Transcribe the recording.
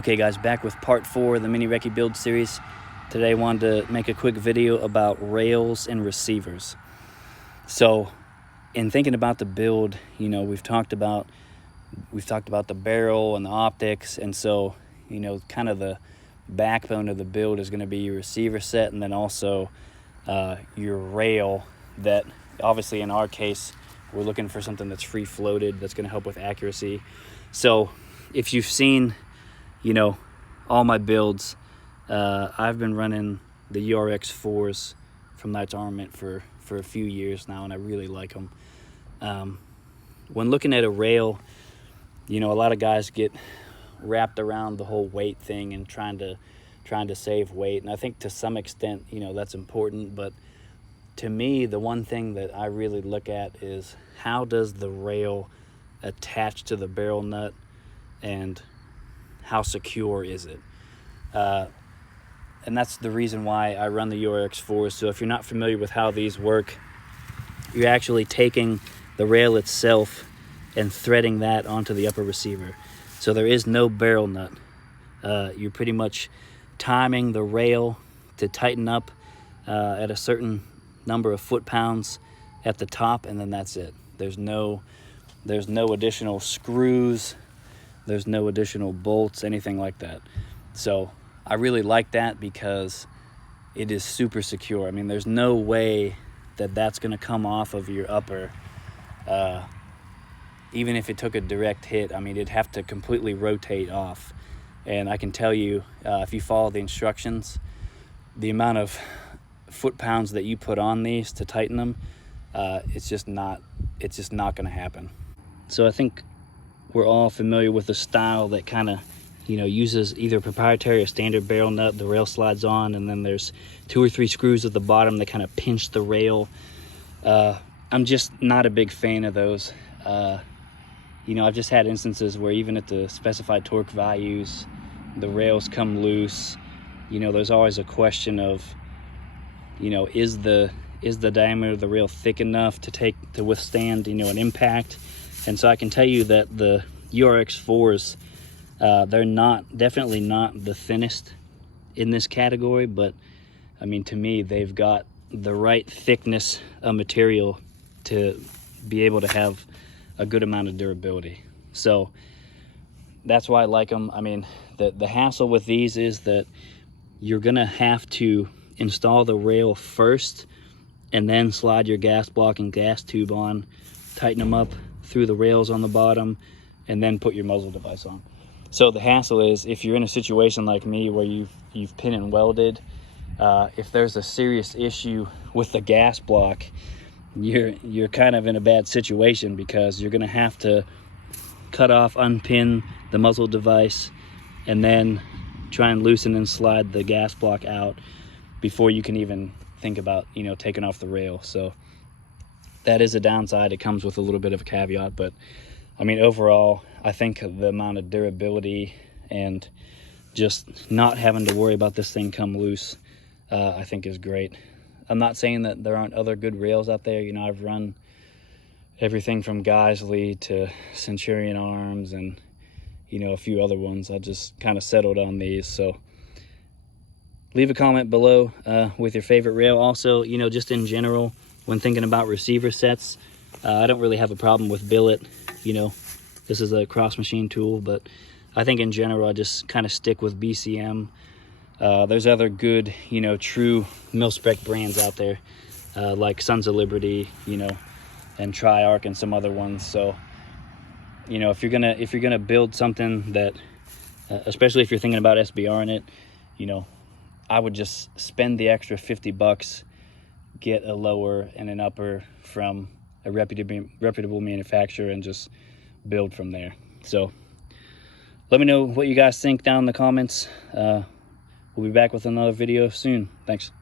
Okay guys, back with part 4 of the Mini-RECCE build series. Today I wanted to make a quick video about rails and receivers. So in thinking about the build, we've talked about the barrel and the optics, and so kind of the backbone of the build is going to be your receiver set, and then also your rail that obviously in our case we're looking for something that's free floated that's going to help with accuracy. So if you've seen all my builds, I've been running the Mini-RECCE 4s from Knights Armament for a few years now, and I really like them. When looking at a rail, a lot of guys get wrapped around the whole weight thing and trying to save weight, and I think to some extent that's important, but to me the one thing that I really look at is how does the rail attach to the barrel nut and how secure is it? And that's the reason why I run the Mini-RECCE 4s. So if you're not familiar with how these work, you're actually taking the rail itself and threading that onto the upper receiver. So there is no barrel nut. You're pretty much timing the rail to tighten up at a certain number of foot-pounds at the top, and then that's it. There's no additional screws. There's no additional bolts, anything like that. So I really like that because it is super secure. I mean, there's no way that that's going to come off of your upper. Even if it took a direct hit, I mean, it'd have to completely rotate off. And I can tell you, if you follow the instructions, the amount of foot-pounds that you put on these to tighten them, it's just not going to happen. So I think we're all familiar with the style that kind of uses either proprietary or standard barrel nut. The rail slides on, and then there's 2 or 3 screws at the bottom that kind of pinch the rail. I'm just not a big fan of those. I've just had instances where even at the specified torque values, the rails come loose. There's always a question of is the diameter of the rail thick enough to withstand an impact. And so I can tell you that the Mini-RECCE 4s, they're definitely not the thinnest in this category, but I mean, to me, they've got the right thickness of material to be able to have a good amount of durability. So that's why I like them. I mean, the hassle with these is that you're gonna have to install the rail first and then slide your gas block and gas tube on, tighten them up through the rails on the bottom, and then put your muzzle device on. So the hassle is, if you're in a situation like me where you've pin and welded, if there's a serious issue with the gas block, you're kind of in a bad situation, because you're going to have to cut off, unpin the muzzle device, and then try and loosen and slide the gas block out before you can even think about taking off the rail. So that is a downside. It comes with a little bit of a caveat, but I mean, overall, I think the amount of durability and just not having to worry about this thing come loose, I think is great. I'm not saying that there aren't other good rails out there. I've run everything from Geisley to Centurion Arms and a few other ones. I just kind of settled on these. So leave a comment below with your favorite rail. Also, just in general, when thinking about receiver sets, I don't really have a problem with billet. This is a cross machine tool, but I think in general I just kind of stick with BCM. There's other good true mil-spec brands out there, like Sons of Liberty, and Tri-Arc and some other ones. So if you're gonna build something that, especially if you're thinking about SBR in it, I would just spend the extra $50, get a lower and an upper from a reputable manufacturer, and just build from there. So let me know what you guys think down in the comments. We'll be back with another video soon. Thanks.